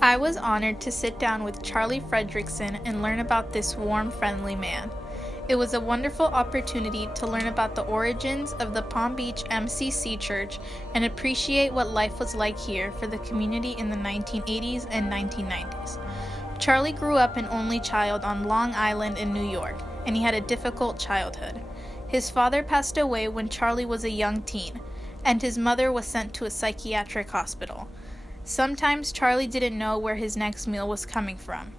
I was honored to sit down with Charlie Fredrickson and learn about this warm, friendly man. It was a wonderful opportunity to learn about the origins of the Palm Beach MCC Church and appreciate what life was like here for the community in the 1980s and 1990s. Charlie grew up an only child on Long Island in New York, and he had a difficult childhood. His father passed away when Charlie was a young teen, and his mother was sent to a psychiatric hospital. Sometimes Charlie didn't know where his next meal was coming from.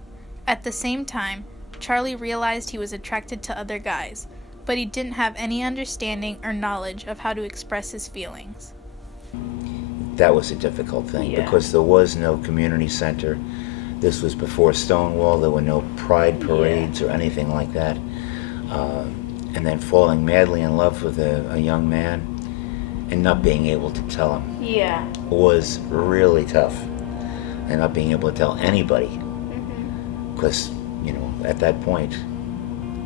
At the same time, Charlie realized he was attracted to other guys, but he didn't have any understanding or knowledge of how to express his feelings. That was a difficult thing because there was no community center. This was before Stonewall. There were no pride parades or anything like that. And then falling madly in love with a young man and not being able to tell him was really tough. And not being able to tell anybody. Because, at that point,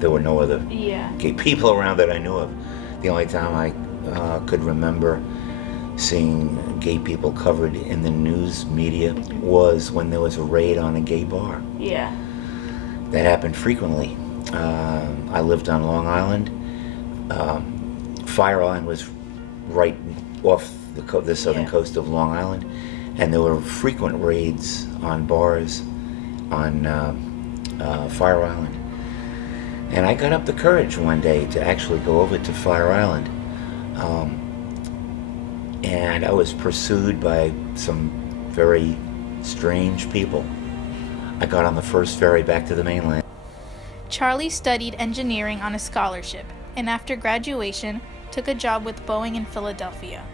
there were no other gay people around that I knew of. The only time I could remember seeing gay people covered in the news media was when there was a raid on a gay bar. That happened frequently. I lived on Long Island. Fire Island was right off the southern coast of Long Island, and there were frequent raids on bars on Fire Island. And I got up the courage one day to actually go over to Fire Island. And I was pursued by some very strange people. I got on the first ferry back to the mainland. Charlie studied engineering on a scholarship, and after graduation, took a job with Boeing in Philadelphia.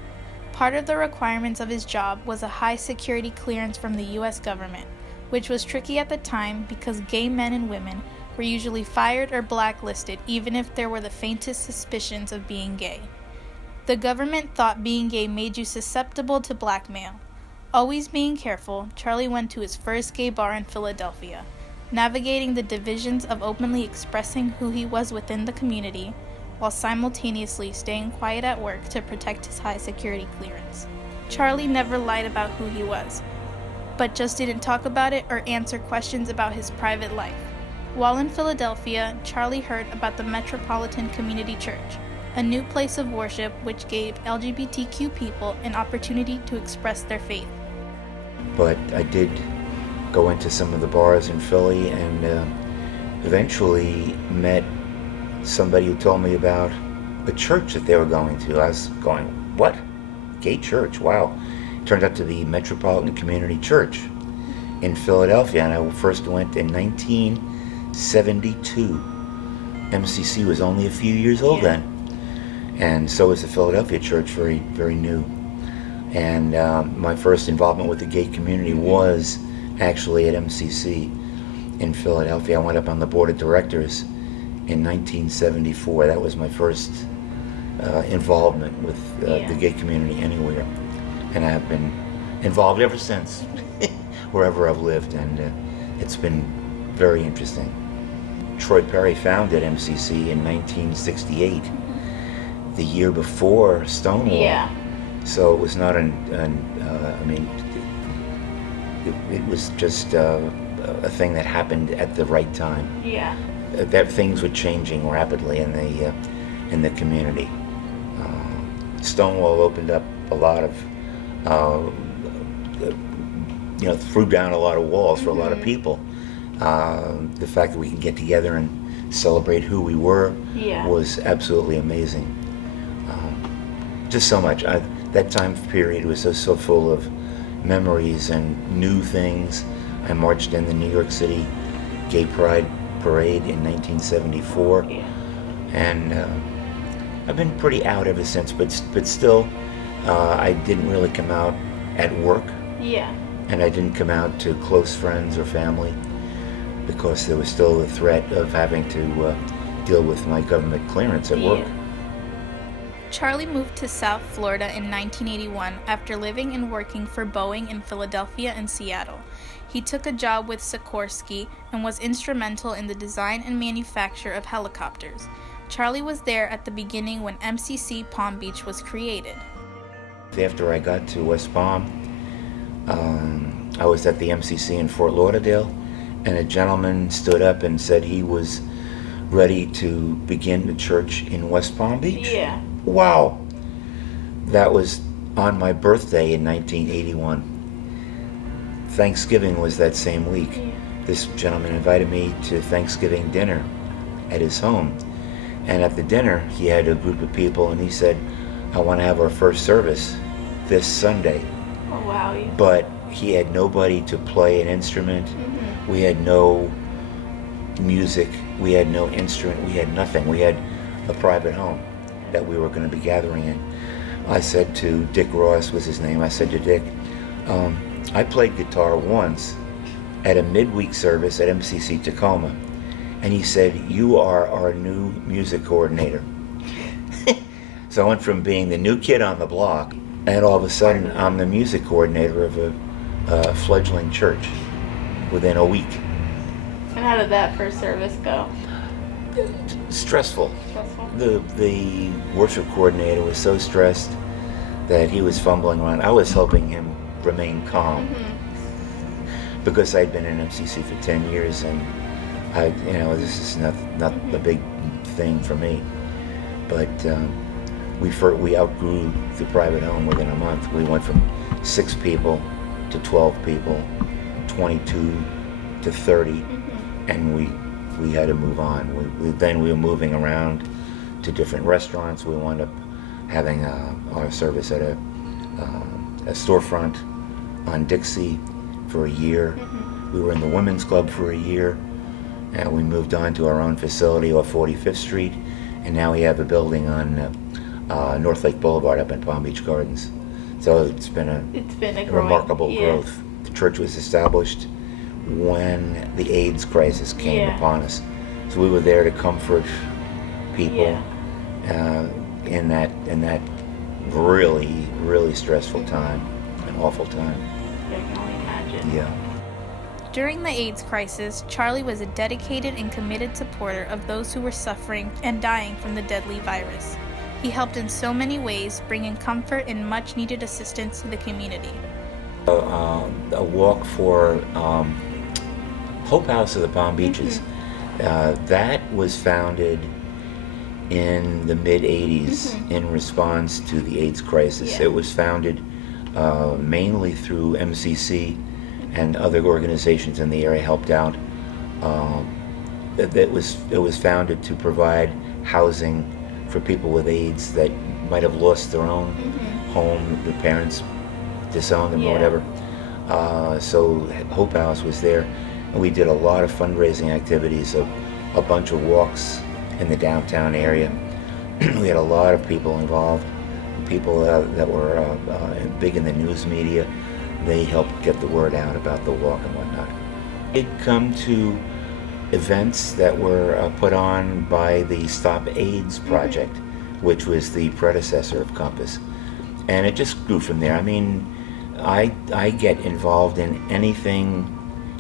Part of the requirements of his job was a high security clearance from the U.S. government, which was tricky at the time because gay men and women were usually fired or blacklisted even if there were the faintest suspicions of being gay. The government thought being gay made you susceptible to blackmail. Always being careful, Charlie went to his first gay bar in Philadelphia, navigating the divisions of openly expressing who he was within the community, while simultaneously staying quiet at work to protect his high security clearance. Charlie never lied about who he was, but just didn't talk about it or answer questions about his private life. While in Philadelphia, Charlie heard about the Metropolitan Community Church, a new place of worship which gave LGBTQ people an opportunity to express their faith. But I did go into some of the bars in Philly and eventually met somebody who told me about the church that they were going to. I was going, what? Gay church? Wow. It turned out to be Metropolitan Community Church in Philadelphia, and I first went in 1972. MCC was only a few years old then, and so was the Philadelphia church, very, very new. And my first involvement with the gay community was actually at MCC in Philadelphia. I went up on the board of directors in 1974. That was my first involvement with the gay community anywhere. And I've been involved ever since, wherever I've lived, and it's been very interesting. Troy Perry founded MCC in 1968, the year before Stonewall. So it was not it was just a thing that happened at the right time. That things were changing rapidly in the community. Stonewall opened up a lot of, threw down a lot of walls for a lot of people. The fact that we can get together and celebrate who we were was absolutely amazing. Just so much. That time period was so full of memories and new things. I marched in the New York City Gay Pride Parade in 1974, and I've been pretty out ever since. But still, I didn't really come out at work, and I didn't come out to close friends or family because there was still the threat of having to deal with my government clearance at work. Charlie moved to South Florida in 1981 after living and working for Boeing in Philadelphia and Seattle. He took a job with Sikorsky and was instrumental in the design and manufacture of helicopters. Charlie was there at the beginning when MCC Palm Beach was created. After I got to West Palm, I was at the MCC in Fort Lauderdale, and a gentleman stood up and said he was ready to begin the church in West Palm Beach. Yeah. Wow. That was on my birthday in 1981. Thanksgiving was that same week. Yeah. This gentleman invited me to Thanksgiving dinner at his home. And at the dinner, he had a group of people, and he said, I want to have our first service this Sunday. Oh, wow. But he had nobody to play an instrument. We had no music. We had no instrument. We had nothing. We had a private home that we were going to be gathering in. I said to Dick Ross, was his name, I said to Dick, I played guitar once at a midweek service at MCC Tacoma. And he said, you are our new music coordinator. So I went from being the new kid on the block, and all of a sudden I'm the music coordinator of a fledgling church within a week. And how did that first service go? Stressful. Stressful? The worship coordinator was so stressed that he was fumbling around. I was helping him remain calm because I'd been in MCC for 10 years, and this is not a big thing for me. But we outgrew the private home within a month. We went from 6 people to 12 people, 22 to 30, and we had to move on. Then we were moving around to different restaurants. We wound up having our service at a storefront on Dixie for a year. We were in the Women's Club for a year. And we moved on to our own facility off 45th Street, and now we have a building on North Lake Boulevard up in Palm Beach Gardens. So it's been a remarkable growth. The church was established when the AIDS crisis came upon us. So we were there to comfort people in that really, really stressful time, an awful time. I can only imagine. Yeah. During the AIDS crisis, Charlie was a dedicated and committed supporter of those who were suffering and dying from the deadly virus. He helped in so many ways, bringing comfort and much-needed assistance to the community. A walk for Hope House of the Palm Beaches. That was founded in the mid-'80s in response to the AIDS crisis. Yeah. It was founded mainly through MCC, and other organizations in the area helped out. It was founded to provide housing for people with AIDS that might have lost their own home, their parents disowned them or whatever. So Hope House was there, and we did a lot of fundraising activities, a bunch of walks in the downtown area. We had a lot of people involved, people that were big in the news media. They helped get the word out about the walk and whatnot. It'd come to events that were put on by the Stop AIDS Project, which was the predecessor of Compass. And it just grew from there. I mean, I get involved in anything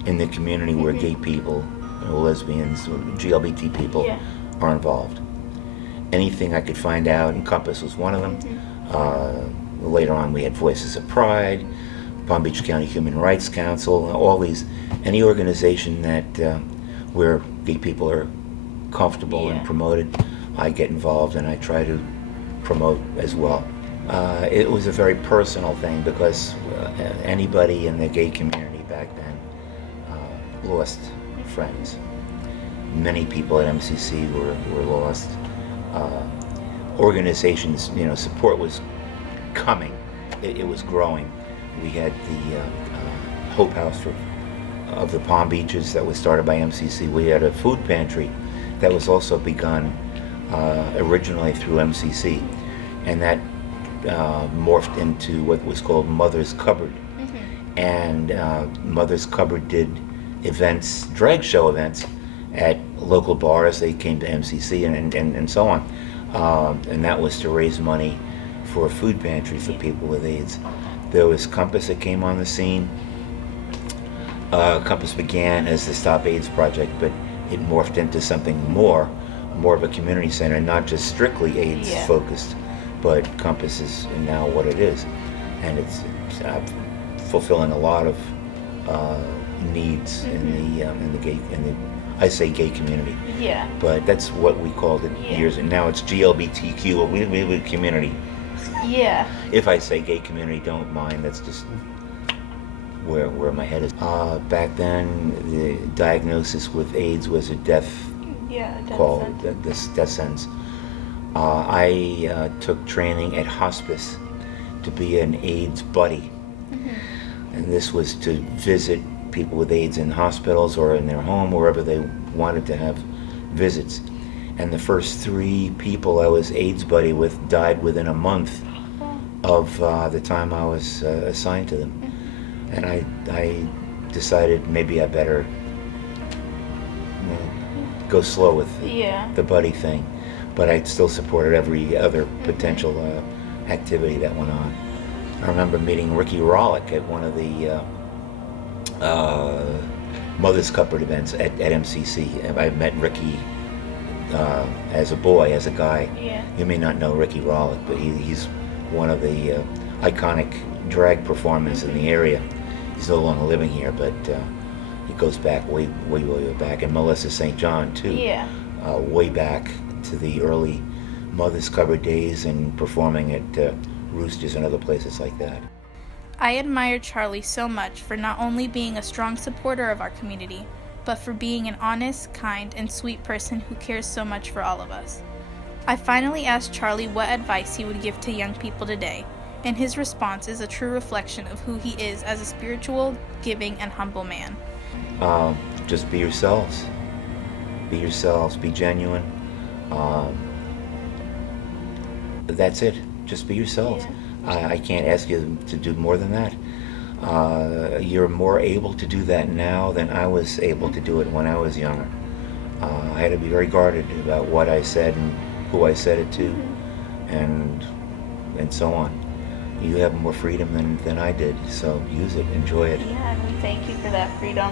in the community where gay people, lesbians, GLBT people are involved. Anything I could find out, and Compass was one of them. Later on we had Voices of Pride, Palm Beach County Human Rights Council, all these, any organization that where gay people are comfortable and promoted, I get involved and I try to promote as well. It was a very personal thing because anybody in the gay community back then lost friends. Many people at MCC were lost. Organizations, support was coming. It was growing. We had the Hope House of the Palm Beaches that was started by MCC. We had a food pantry that was also begun originally through MCC, and that morphed into what was called Mother's Cupboard. And Mother's Cupboard did events, drag show events, at local bars. They came to MCC and so on. And that was to raise money for a food pantry for people with AIDS. There was Compass that came on the scene. Compass began as the Stop AIDS Project, but it morphed into something more of a community center, not just strictly AIDS focused, but Compass is now what it is. And it's fulfilling a lot of needs in the gay I say gay community. Yeah. But that's what we called it years, and now it's GLBTQ. We community. Yeah. If I say gay community, don't mind. That's just where my head is. Back then, the diagnosis with AIDS was a death call, death sentence. I took training at hospice to be an AIDS buddy, and this was to visit people with AIDS in hospitals or in their home, wherever they wanted to have visits. And the first 3 people I was AIDS buddy with died within a month of the time I was assigned to them. And I decided maybe I better go slow with the buddy thing. But I still supported every other potential activity that went on. I remember meeting Ricky Rollick at one of the Mother's Cupboard events at MCC. I met Ricky as a boy, as a guy. Yeah. You may not know Ricky Rollick, but he's one of the iconic drag performers in the area. He's no longer living here, but he goes back way back. And Melissa St. John, too. Yeah. Way back to the early Mother's Cupboard days and performing at Roosters and other places like that. I admire Charlie so much for not only being a strong supporter of our community, but for being an honest, kind, and sweet person who cares so much for all of us. I finally asked Charlie what advice he would give to young people today, and his response is a true reflection of who he is as a spiritual, giving, and humble man. Just be yourselves. Be yourselves. Be genuine. That's it. Just be yourselves. Yeah. I can't ask you to do more than that. You're more able to do that now than I was able to do it when I was younger. I had to be very guarded about what I said and who I said it to, and so on. You have more freedom than I did, so use it, enjoy it. Yeah, and we thank you for that freedom.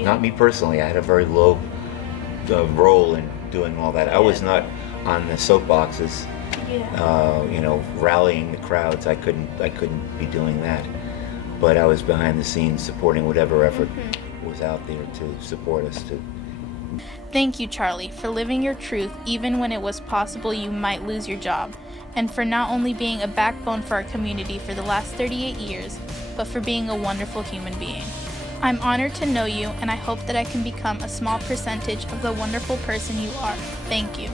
Not me personally. I had a very low role in doing all that. I was not on the soapboxes, rallying the crowds. I couldn't be doing that. But I was behind the scenes supporting whatever effort was out there to support us too. Thank you, Charlie, for living your truth even when it was possible you might lose your job, and for not only being a backbone for our community for the last 38 years, but for being a wonderful human being. I'm honored to know you, and I hope that I can become a small percentage of the wonderful person you are. Thank you.